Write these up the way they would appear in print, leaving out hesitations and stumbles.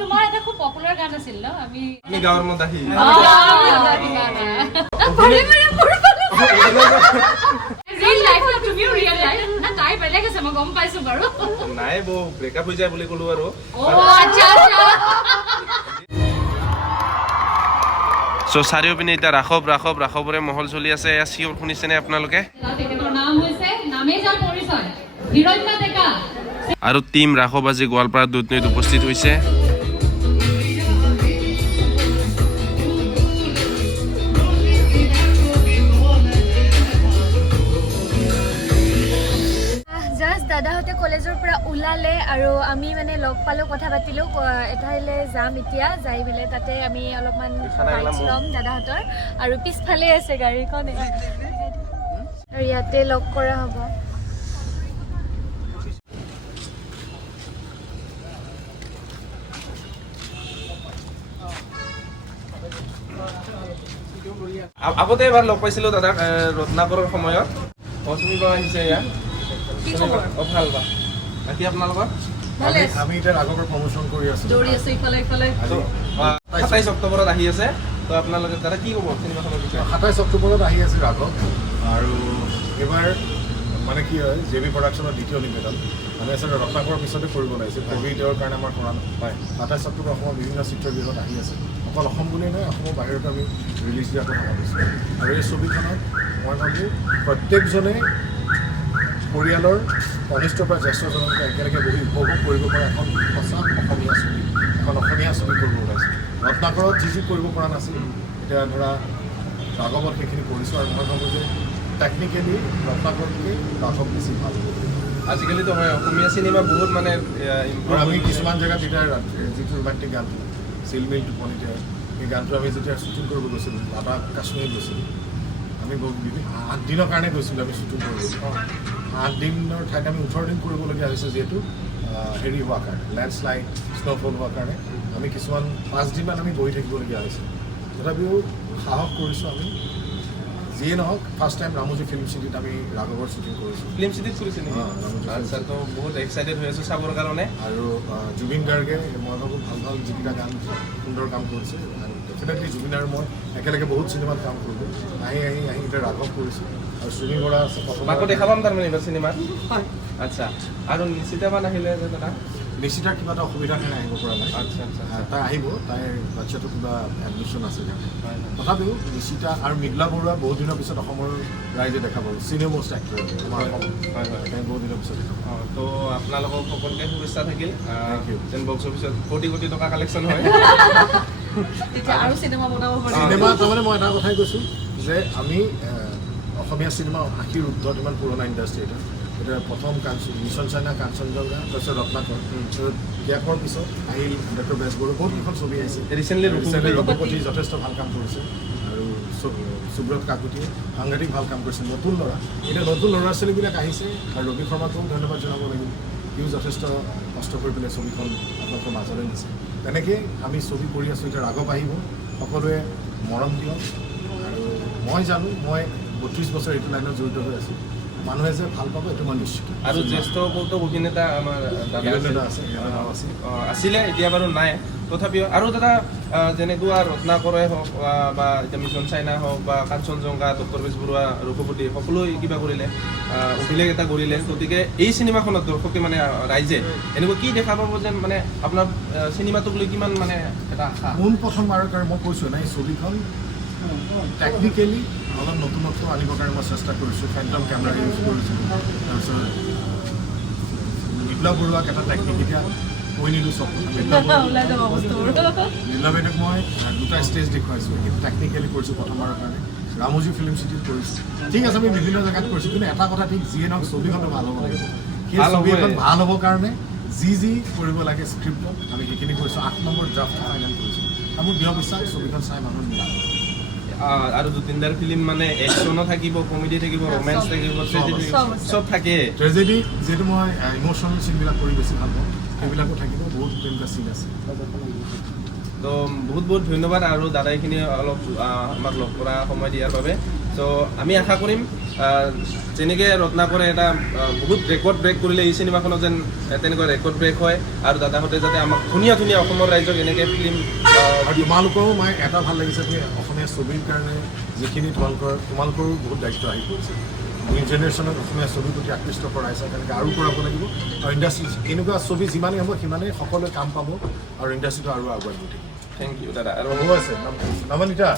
তোমাৰ এটা খুব পপুলাৰ গান আছিল ন আমি গাঁৱৰ মত আহি নাই বৌ ব্ৰেকআপ হৈ যায় বুলি ক'লো আৰু চ' চাৰিওপিনে এতিয়া ৰাঘৱৰে মহল চলি আছে এয়া চিঞৰ শুনিছেনে আপোনালোকে আৰু টিম ৰাঘৱ আজি গোৱালপাৰা দুধনৈত উপস্থিত হৈছে দাদাহঁতে কলেজৰ পৰা ওলালে আৰু আমি মানে লগ পালোঁ কথা পাতিলোঁ এঠাইলৈ যাম এতিয়া যাই পেলাই তাতে আমি অলপমান বাইক ল'ম দাদাহঁতৰ আৰু পিছফালে আছে গাড়ীখন আৰু ইয়াতে লগ কৰা হ'ব আগতে এবাৰ লগ পাইছিলোঁ দাদাক ৰত্নাকৰৰ সময়ত তুমি বাৰু আহিছে ইয়াত ভাল বা বাকী আপোনালোকৰ আমি এতিয়া ৰাঘৱৰ প্ৰমোচন কৰি আছো 27 অক্টোবৰত আহি আছে তো আপোনালোকে দাদা কি ক'ব চিনেমাখনৰ বিষয়ে 27 অক্টোবৰত আহি আছে ৰাঘৱ আৰু এইবাৰ মানে কি হয় জেবি প্ৰডাকশ্যনৰ দ্বিতীয় নিবেদন আমি আচলতে ৰত্নাকৰৰ পিছতে কৰিব লাগিছিল কোভিডৰ কাৰণে আমাৰ কৰা নহয় 27 অক্টোবৰ অসমৰ বিভিন্ন চিত্ৰগৃহত আহি আছে অকল অসম বুলিয়েই নহয় অসমৰ বাহিৰতো আমি ৰিলিজ দিয়াৰ কথা ভাবিছোঁ আৰু এই ছবিখনত মই ভাবোঁ প্ৰত্যেকজনে পৰিয়ালৰ কনিষ্ঠৰ পৰা জ্যেষ্ঠজনকে একেলগে বহি উপভোগ কৰিব পৰা এখন সঁচা অসমীয়া ছবি কৰিব ওলাইছে ৰত্নাকৰত যি কৰিব পৰা নাছিল এতিয়া ধৰা ৰাঘৱত সেইখিনি কৰিছোঁ আৰু মই ভাবোঁ যে টেকনিকেলি ৰত্নাকৰতকৈ ৰাঘৱ বেছি ভাল হ'ব আজিকালিতো হয় অসমীয়া চিনেমা বহুত মানে আমি কিছুমান জেগাত এতিয়া যিটো ৰোমান্টিক গানটো চিলমিল টোপনিতে সেই গানটো আমি যেতিয়া শ্বুটিং কৰিব গৈছিলোঁ লাডাখ কাশ্মীৰ গৈছিলোঁ আমি 8 দিনৰ কাৰণে গৈছিলোঁ আমি শ্বুটিং কৰিবলৈ 8 দিনৰ ঠাইত আমি 18 দিন কৰিবলগীয়া হৈছে যিহেতু হেৰি হোৱাৰ কাৰণে লেণ্ডশ্লাইড স্ন'ফল হোৱাৰ কাৰণে আমি কিছুমান 5 দিনমান আমি বহি থাকিবলগীয়া হৈছে তথাপিও সাহস কৰিছোঁ আমি যিয়ে নহওক ফাৰ্ষ্ট টাইম ৰামোজী ফিল্ম চিটিত আমি ৰাঘৱৰ শ্বুটিং কৰিছোঁ ফিল্ম চিটিত কৰিছে নেকি আচ্ছা তো বহুত এক্সাইটেড হৈ আছোঁ চাবৰ কাৰণে আৰু জুবিন গাৰ্গে মই ভাবোঁ ভাল যিকেইটা গান সুন্দৰ কাম কৰিছে আৰু ডেফিনেটলি জুবিন আৰু মই একেলগে বহুত চিনেমাত কাম কৰিলোঁ আহি এতিয়া ৰাঘৱ কৰিছোঁ আৰু সুমি বৰা আছে আকৌ দেখা পাম তাৰমানে এইবাৰ চিনেমাত আচ্ছা আৰু নিশ্চিতামান আহিলে দাদা নিশ্চিতাৰ কিবা এটা অসুবিধাৰ কাৰণে আহিব পৰা নাই আচ্ছা তাই আহিব তাইৰ বাচ্ছাটো কিবা এডমিশ্যন আছে তথাপিও নিশ্চিতা আৰু মৃদুলা বৰুৱা বহুত দিনৰ পিছত অসমৰ ৰাইজে দেখা পাব চিনিয়ৰ মষ্ট এক্টৰ আমাৰ অসম বহুত দিনৰ পিছত দেখা পাব তো আপোনালোকক সকলোকে শুভেচ্ছা থাকিল যেন বক্স অফিচত কোটি টকা কালেকশ্যন হয় আৰু চিনেমা বনাব চিনেমা তাৰমানে মই এটা কথাই কৈছোঁ যে আমি অসমীয়া চিনেমা 80ৰ ঊৰ্ধত ইমান পুৰণা ইণ্ডাষ্ট্ৰী এটা এতিয়া প্ৰথম মিছন চাইনা কাঞ্চনজংঘা তাৰপিছত ৰত্নাকৰ ত্যাগৰ পিছত আহিল ডক্টৰ বেজবৰুৱা বহুত কেইখন ছবি আহিছে ৰিচেণ্টলি ৰঘুপতি যথেষ্ট ভাল কাম কৰিছে আৰু সুব্ৰত কাকতিয়ে সাংঘাতিক ভাল কাম কৰিছে নতুন ল'ৰা এতিয়া নতুন ল'ৰা ছোৱালীবিলাক আহিছে আৰু ৰবি শৰ্মাকো ধন্যবাদ জনাব লাগিব সিও যথেষ্ট কষ্ট কৰি পেলাই ছবিখন আপোনালোকৰ মাজলৈ নিছে তেনেকৈ আমি ছবি কৰি আছোঁ এতিয়া ৰাঘৱ আহিব সকলোৱে মৰম দিয়ক আৰু মই জানো মই 32 বছৰ এইটো লাইনত জড়িত হৈ আছোঁ মানুহে যে ভাল পাব এইটো মই নিশ্চিত আৰু জ্যেষ্ঠ কৌতুক অভিনেতা আমাৰ দাদা আছিলে এতিয়া বাৰু নাই তথাপিও আৰু দাদা যেনেকুৱা ৰত্নাকৰে হওক বা এতিয়া মিছন চাইনা হওক বা কাঞ্চনজংঘা ডক্টৰ বেজবৰুৱা ৰঘুপতি সকলোৱে কিবা কৰিলে অভিলেখ এটা কৰিলে গতিকে এই চিনেমাখনত দৰ্শকে মানে ৰাইজে এনেকুৱা কি দেখা পাব যেন মানে আপোনাৰ চিনেমাটোক লৈ কিমান মানে এটা আশা পোনপ্ৰথমবাৰৰ কাৰণে মই কৈছোঁ না এই ছবিখন টেকনিকেলি অলপ নতুনত্ব আনিবৰ কাৰণে মই চেষ্টা কৰিছোঁ ফেণ্টম কেমেৰা ইউজ কৰিছোঁ তাৰপিছত মৃদুলা বৰুৱাক এটা টেকনিক এতিয়া কৈ নিদিওঁ চব মৃদুলা বাইদেউক মই 2টা ষ্টেজ দেখুৱাইছোঁ সেইটো টেকনিকেলি কৰিছোঁ প্ৰথমবাৰৰ কাৰণে ৰামোজী ফিল্ম চিটিত কৰিছোঁ ঠিক আছে আমি বিভিন্ন জেগাত কৰিছোঁ কিন্তু এটা কথা ঠিক যিয়ে নহওক ছবিখনটো ভাল হ'ব লাগিব সেই ছবি এখন ভাল হ'বৰ কাৰণে যি কৰিব লাগে স্ক্ৰিপ্টত আমি সেইখিনি কৰিছোঁ 8 নম্বৰ ড্ৰাফ্ট ফাইনেল কৰিছোঁ আৰু মোৰ দৃঢ় বিশ্বাস ছবিখন চাই মানুহ মিলাব আৰু জুবিনদাৰ ফিল্ম মানে একশ্যনো থাকিব কমেডি থাকিব ৰোমেন্স থাকিব ট্ৰেজেডি চব থাকে ট্ৰেজেডি যিহেতু মই ইম'চনেল চিনবিলাক কৰি বেছি ভাল পাওঁ সেইবিলাকো থাকিব বহুত তেনেকুৱা চিন আছে তো বহুত ধন্যবাদ আৰু দাদাইখিনি অলপ আমাক লগ কৰা সময় দিয়াৰ বাবে চ' আমি আশা কৰিম যেনেকৈ ৰত্নাকৰে এটা বহুত ৰেকৰ্ড ব্ৰেক কৰিলে এই চিনেমাখনত যেন তেনেকুৱা ৰেকৰ্ড ব্ৰেক হয় আৰু দাদাহঁতে যাতে আমাক ধুনীয়া ধুনীয়া অসমৰ ৰাইজক এনেকৈ ফিল্ম আৰু তোমালোকৰো মই এটা ভাল লাগিছে যে অসমীয়া ছবিৰ কাৰণে যিখিনি তোমালোকৰো বহুত দায়িত্ব আহি পৰিছে নিউ জেনেৰেশ্যনক অসমীয়া ছবিৰ প্ৰতি আকৃষ্ট কৰাইছে তেনেকৈ আৰু কৰাব লাগিব আৰু ইণ্ডাষ্ট্ৰী এনেকুৱা ছবি যিমানেই হ'ব সিমানেই সকলোৱে কাম পাব আৰু ইণ্ডাষ্ট্ৰীটো আৰু আগুৱাই গৈ থাকিব থেংক ইউ দাদা আৰু হ'ব আছে নৱনীতা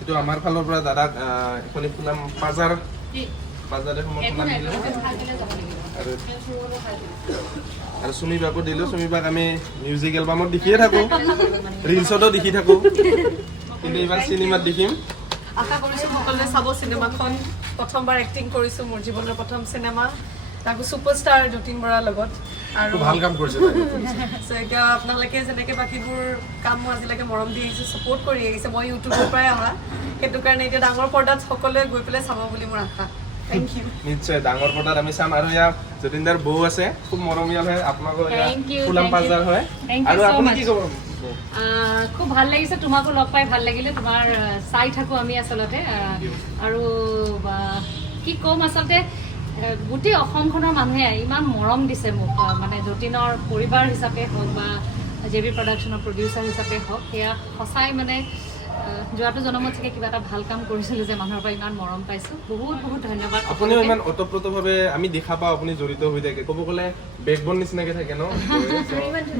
এইটো আমাৰ ফালৰ পৰা দাদাক এখনি ফুলাম পাজাৰ এখন ফুলাম দিলোঁ আৰু চুমি বাকো দিলোঁ চুমি বাক আমি মিউজিক এলবামত দেখিয়ে থাকোঁ ৰিলছতো দেখি থাকোঁ কিন্তু এইবাৰ চিনেমাত দেখিম আশা কৰিছোঁ সকলোৱে চাব চিনেমাখন প্ৰথমবাৰ এক্টিং কৰিছোঁ মোৰ জীৱনৰ প্ৰথম চিনেমা তাকো ছুপাৰষ্টাৰ যতীন বৰাৰ লগত আৰু ভাল কাম কৰিছে এতিয়া আপোনালোকে যেনেকৈ বাকীবোৰ কাম মই আজিলৈকে মৰম দি আহিছোঁ ছাপোৰ্ট কৰি আহিছে মই ইউটিউবৰ পৰাই অহা সেইটো কাৰণে এতিয়া ডাঙৰ পৰ্দাত সকলোৱে গৈ পেলাই চাব বুলি মোৰ আশা থেংক ইউ নিশ্চয় ডাঙৰ পৰ্দাত আমি চাম আৰু ইয়াৰ যতীনদাৰ বৌ আছে খুব মৰমীয়াল হয় আপোনালোকৰ ফুলাম পাজাৰ হয় আৰু আপুনি কি ক'ব খুব ভাল লাগিছে তোমাকো লগ পাই ভাল লাগিলে তোমাৰ চাই থাকোঁ আমি আচলতে আৰু কি ক'ম আচলতে গোটেই অসমখনৰ মানুহে ইমান মৰম দিছে মোক মানে যতীনৰ পৰিবাৰ হিচাপে হওক বা JB প্ৰডাকশ্যনৰ প্ৰডিউচাৰ হিচাপে হওক সেয়া সঁচাই মানে যোৱাটো জনমত চাগে কিবা এটা ভাল কাম কৰিছিলোঁ যে মানুহৰ পৰা ইমান মৰম পাইছোঁ বহুত বহুত ধন্যবাদ আপুনিও ইমান ওতঃপ্ৰোতভাৱে আমি দেখা পাওঁ আপুনি জড়িত হৈ থাকে ক'ব গ'লে বেকবন নিচিনাকৈ থাকে ন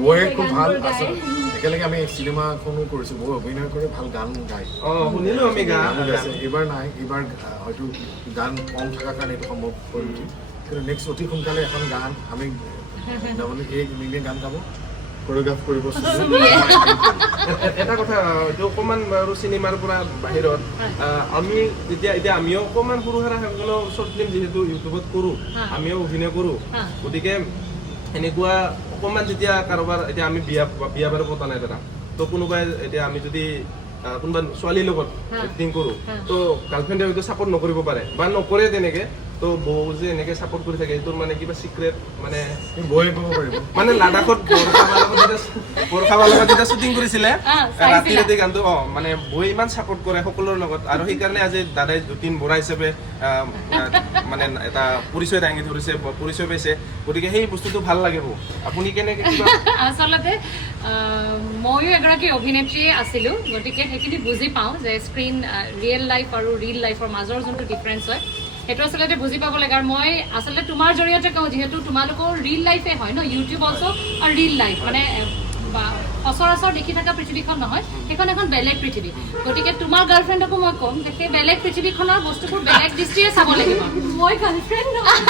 বৌয়ে খুব ভাল আছে একেলগে আমি চিনেমাখনো কৰিছোঁ বৌ অভিনয় কৰি ভাল গান গায় শুনিলোঁ আমি গান গাইছে এইবাৰ নাই এইবাৰ হয়তো গান কম থকাৰ কাৰণে এইটো সম্ভৱ হৈ উঠিল কিন্তু নেক্সট অতি সোনকালে এখন গান আমি নিজে গান গাব কোৰিঅ'গ্ৰাফ কৰিব এটা কথা এইটো অকণমান বাৰু চিনেমাৰ পৰা বাহিৰত আমি এতিয়া আমিও অকণমান সৰু সুৰা শ্বৰ্ট ফিল্ম যিহেতু ইউটিউবত কৰোঁ আমিও অভিনয় কৰোঁ গতিকে এনেকুৱা অকণমান যেতিয়া কাৰোবাৰ এতিয়া আমি বিয়া বাৰু পতা নাই দাদা তো কোনোবাই এতিয়া আমি যদি কোনোবা ছোৱালীৰ লগত এক্টিং কৰোঁ তো গাৰ্লফ্ৰেণ্ডে হয়তো ছাপৰ্ট নকৰিব পাৰে বা নকৰে তেনেকৈ তো বৌ যে এনেকৈ ছাপৰ্ট কৰি থাকে এইটোৰ মানে কিবা চিক্ৰেট মানে বৌয়ে ক'ব পাৰিব মানে লাডাখত বৰষাবাৰ লগত যেতিয়া শ্বুটিং কৰিছিলে ৰাতি ৰাতি গানটো মানে বৌয়ে ইমান ছাপৰ্ট কৰে সকলোৰে লগত আৰু সেইকাৰণে আজি দাদাই যতীন বৰা হিচাপে মানে এটা পৰিচয় দাঙি ধৰিছে পৰিচয় পাইছে গতিকে সেই বস্তুটো ভাল লাগে বৌ আপুনি কেনেকৈ আচলতে ময়ো এগৰাকী অভিনেত্ৰীয়ে আছিলোঁ গতিকে সেইখিনি বুজি পাওঁ যে স্ক্ৰীন ৰিয়েল লাইফ আৰু ৰিয়েল লাইফৰ মাজৰ যোনটো ডিফাৰেঞ্চ হয় সেইটো আচলতে বুজি পাব লাগে আৰু মই আচলতে তোমাৰ জৰিয়তে কওঁ যিহেতু তোমালোকৰ ৰিয়েল লাইফে হয় ন ইউটিউব অলছ' আৰু ৰিয়েল লাইফ মানে সচৰাচৰ দেখি থকা পৃথিৱীখন নহয় সেইখন এখন বেলেগ পৃথিৱী গতিকে তোমাৰ গাৰ্লফ্ৰেণ্ডকো মই ক'ম যে সেই বেলেগ পৃথিৱীখনৰ বস্তুবোৰ বেলেগ দৃষ্টিৰে চাব লাগিব মই গাৰ্লফ্ৰেণ্ড নহয়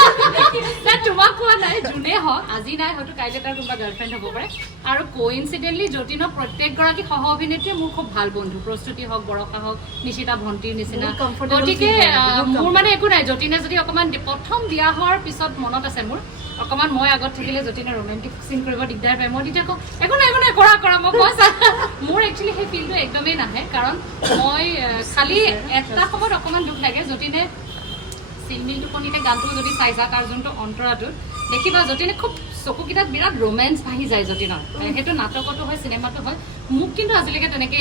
তোমাক কোৱা নাই যোনে হওক আজি নাই হয়তো কাইলৈ তাৰ কোনোবা গাৰ্লফ্ৰেণ্ড হ'ব পাৰে আৰু কোইনচিডেণ্টলি যতীনৰ প্ৰত্যেকগৰাকী সহ অভিনেত্ৰীয়ে মোৰ খুব ভাল বন্ধু প্ৰস্তুতি হওক বৰষা হওক নিশিতা ভণ্টিৰ নিচিনা গতিকে মোৰ মানে একো নাই যতীনে যদি অকণমান প্ৰথম বিয়া হোৱাৰ পিছত মনত আছে মোৰ অকণমান মই আগত থাকিলে যতীনে ৰোমেণ্টিক চিন কৰিব দিগদাৰ পায় মই তেতিয়া কওঁ একো নাই কৰা মই কৈছা মোৰ একচুৱেলি সেই ফিলটো একদমেই নাহে কাৰণ মই খালি এটা সময়ত অকণমান দুখ লাগে যতীনে চিলমিল টোপনিতে গানটো যদি চাইছা তাৰ যোনটো অন্তৰাটোত দেখিবা যতীনে খুব চকুকেইটাত বিৰাট ৰোমেঞ্চ ভাহি যায় যতীনৰ সেইটো নাটকতো হয় চিনেমাতো হয় মোক কিন্তু আজিলৈকে তেনেকৈ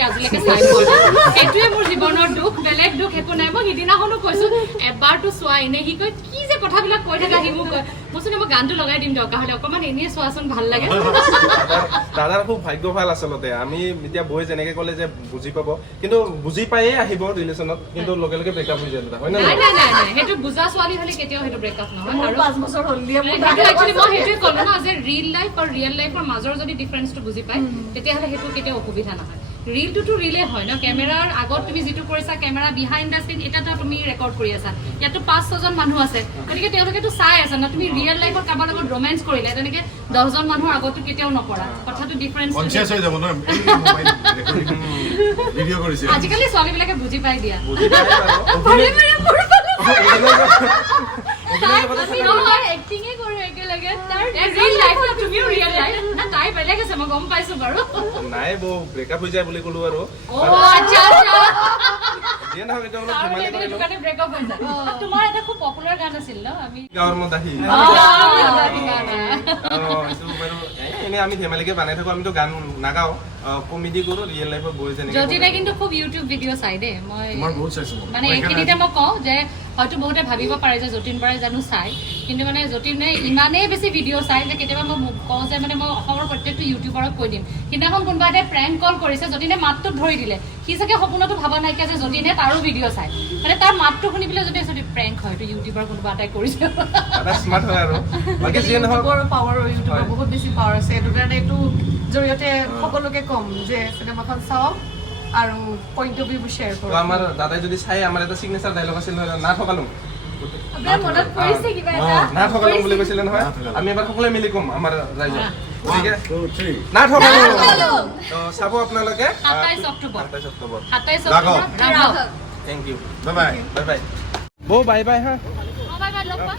চাই পোৱা সেইটোৱে মোৰ জীৱনৰ দুখ বেলেগ দুখ একো নাই মই সিদিনাখনো কৈছোঁ এবাৰতো চোৱা এনেই সি কয় কি যে কথাবিলাক কৈ থাকে সি মোক কয় মইচোন মই গানটো লগাই দিম দৰকাৰ হ'লে অকণমান এনেই চোৱাচোন ভাল লাগে দাদাৰ খুব ভাগ্য ভাল আচলতে আমি এতিয়া বৌয়ে যেনেকৈ ক'লে যে বুজি পাব কিন্তু বুজি পায়ে আহিব ৰিলেশ্যনত কিন্তু লগে লগে ব্ৰেকআপ হৈ যায় দাদা হয় নাই সেইটো বুজা ছোৱালী হ'লে কেতিয়াও সেইটো ব্ৰেকআপ নহয় আৰু 5 বছৰ হ'ল মই সেইটোৱে ক'লো ন যে ৰিয়েল লাইফ আৰু ৰিয়েল লাইফৰ মাজৰ যদি ডিফাৰেঞ্চটো বুজি পায় তেতিয়াহ'লে সেইটো কেতিয়াও অসুবিধা নহয় ৰিলটোতো ৰিলে হয় ন কেমেৰাৰ আগত তুমি যিটো কৰিছা কেমেৰা বিহাইণ্ড দ্য চিন এটাতো তুমি ৰেকৰ্ড কৰি আছা ইয়াতো 5-6জন মানুহ আছে গতিকে তেওঁলোকেতো চাই আছে ন তুমি ৰিয়েল লাইফত কাৰোবাৰ লগত ৰোমেঞ্চ কৰিলে তেনেকৈ 10জন মানুহৰ আগতো কেতিয়াও নকৰা কথাটো ডিফাৰেঞ্চ আজিকালি ছোৱালীবিলাকে বুজি পাই দিয়া নাই বৌ ব্ৰেকআপ হৈ যায় বুলি ক'লো আৰু গাঁৱৰ মত আহি এনে আমি ধেমালিকে বনাই থাকো আমিতো গান নাগাওঁ কমেডি কৰোঁ ৰিয়েল লাইফত বৈ যেনেকৈ যতীনে কিন্তু খুব ইউটিউব ভিডিঅ' চাই দেই মই তোমাৰ বহুত চাইছোঁ মই। মানে এইখিনিতে মই কওঁ যে হয়তো বহুতে ভাবিব পাৰে যে যতীন বৰাই জানো চাই কিন্তু মানে যতীনে ইমানেই বেছি ভিডিঅ' চাই যে কেতিয়াবা মই কওঁ যে মানে মই অসমৰ প্ৰত্যেকটো ইউটিউবাৰক কৈ দিম সিদিনাখন কোনোবা এটাই প্ৰেংক কল কৰিছে যতীনে মাতটোত ধৰি দিলে সি চাগে সপোনতো ভাবা নাইকিয়া যে যতীনে তাৰো ভিডিঅ' চাই মানে তাৰ মাতটো শুনি পেলাই যদি প্ৰেংক হয় এইটো ইউটিউবাৰ কোনোবা এটাই কৰিছে এটা স্মাৰ্ট হয় আৰু বাকী যিয়ে নহওক পাৱাৰ ইউটিউবৰ হয়। বহুত বেছি পাৱাৰ আছে সেইটো কাৰণে এইটো জৰিয়তে সকলোকে ক'ম যে চিনেমাখন চাওক আৰু পইণ্ট অফ ভিউবোৰ শ্বেয়াৰ তো কৰক আমাৰ দাদাই যদি চাই আমাৰ এটা চিগনেচাৰ ডাইলগ আছিল নহয় না ঠকালো আপোনাৰ মনত পৰিছে কিবা এটা না ঠকালো বুলি কৈছিলে নহয় আমি এবাৰ সকলোৱে মিলি ক'ম আমাৰ ৰাইজক গতিকে 1 2 3 না ঠকালো তো চাব আপোনালোকে 27 অক্টোবৰ 27 অক্টোবৰ 27 ৰাঘৱ। অক্টোবৰ ৰাঘৱ থেংক ইউ বাই বাই বাই বাই বৌ বাই বাই হা বাই বাই লগ পাম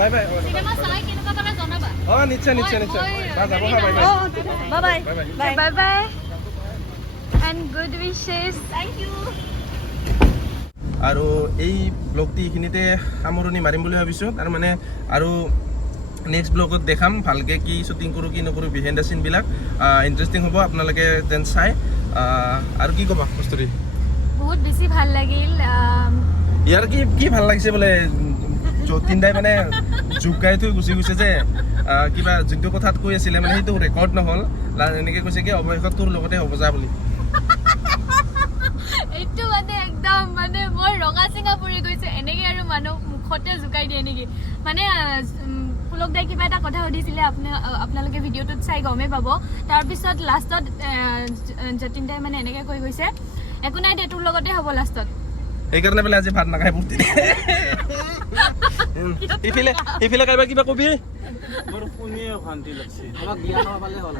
বাই বাই চিনেমা চাই কেনেকুৱা পালে জনাবা নিশ্চয় নিশ্চয় নিশ্চয় বা যাব হা bye bye bye bye bye bye and good wishes thank you আৰু এই ব্লগটি এইখিনিতে সামৰণি মাৰিম বুলি ভাবিছোঁ তাৰ মানে আৰু নেক্সট ব্লগত দেখাম ভালকৈ কি শ্বুটিং কৰোঁ কি নকৰোঁ বিহাইণ্ড দ্য চিনবিলাক ইণ্টাৰেষ্টিং হ'ব আপোনালোকে যেন চাই আৰু কি ক'বা বস্তুটি বহুত বেছি ভাল লাগিল ইয়াৰ কি ভাল লাগিছে বোলে যতীনদাই মানে জোকাই থৈ গুচি গৈছে যে কিবা যোনটো কথাত কৈ আছিলে মানে সেইটো ৰেকৰ্ড নহ'ল এনেকৈ কৈছে কি অৱশেষত তোৰ লগতে হ'ব যা বুলি এইটো মানে একদম মানে মই ৰঙা চিঙা পৰি গৈছো এনেকে আৰু মানুহ মুখতে জোকাই দিয়ে নেকি মানে পুলক দাই কিবা এটা কথা সুধিছিলে আপোনালোকে ভিডিঅ'টোত চাই গমেই পাব তাৰপিছত লাষ্টত যতীন দাই মানে এনেকে কৈ গৈছে একো নাই দে তোৰ লগতে হ'ব লাষ্টত সেইকাৰণে বোলে আজি ভাত নাখাই মূৰ্তি এইফালে কাইবা কিবা কবি মোৰ শুনিয়ে অশান্তি লাগছে আমাক বিয়া খাব পালে হ'ল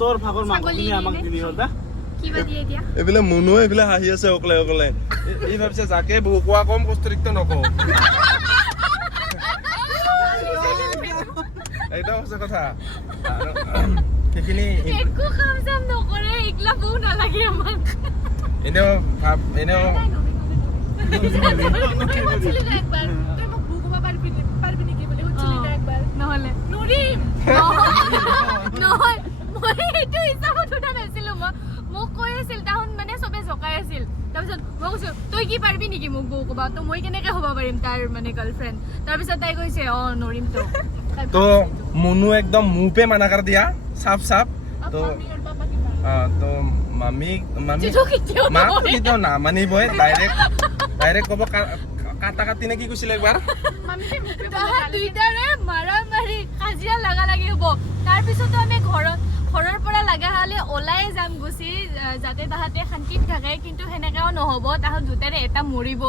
তোৰ ভাগৰ মাংসখিনি আমাক দিলি হ'ল দা কিবা দিয়ে এতিয়া এইফালে মনুৱে এইফালে হাঁহি আছে অকলে অকলে এই ভাবিছে যাকে কোৱা কম কষ্টৰিক্ত নকওঁ এইটো হৈছে কথা সেইখিনি একো কাম চাম নকৰে এইগিলা বহু নালাগে আমাক এনেও এনেও নহ'লে নহয় মই এইটো হিচাপত সোধা নাছিলো মোক কৈ আছিল তাহোন মানে চবে জকাই আছিল তাৰপিছত মই কৈছো তই কি পাৰিবি নেকি মোক বৌ ক'বা তো মই কেনেকে হ'ব পাৰিম তাৰ মানে গাৰ্লফ্ৰেণ্ড তাৰপিছত তাই কৈছে নৰিম তো মনু একদম মুহ पे मना कर दिया साफ साफ तो तो मामी माक तो ना मानिबই डाइरेक्ट ক'ব কাটা কাটি নে কি কৈছিল একবাৰ দুইটাৰে মাৰা মাৰি কাজিয়া লাগা লাগি হ'ব তাৰপিছতো আমি ঘৰৰ পৰা লাগা হ'লে ওলাই যাম গুচি যাতে তাহাঁতে শান্তিত থাকে কিন্তু সেনেকাও নহ'ব তাহাঁত দুটাৰে এটা মৰিব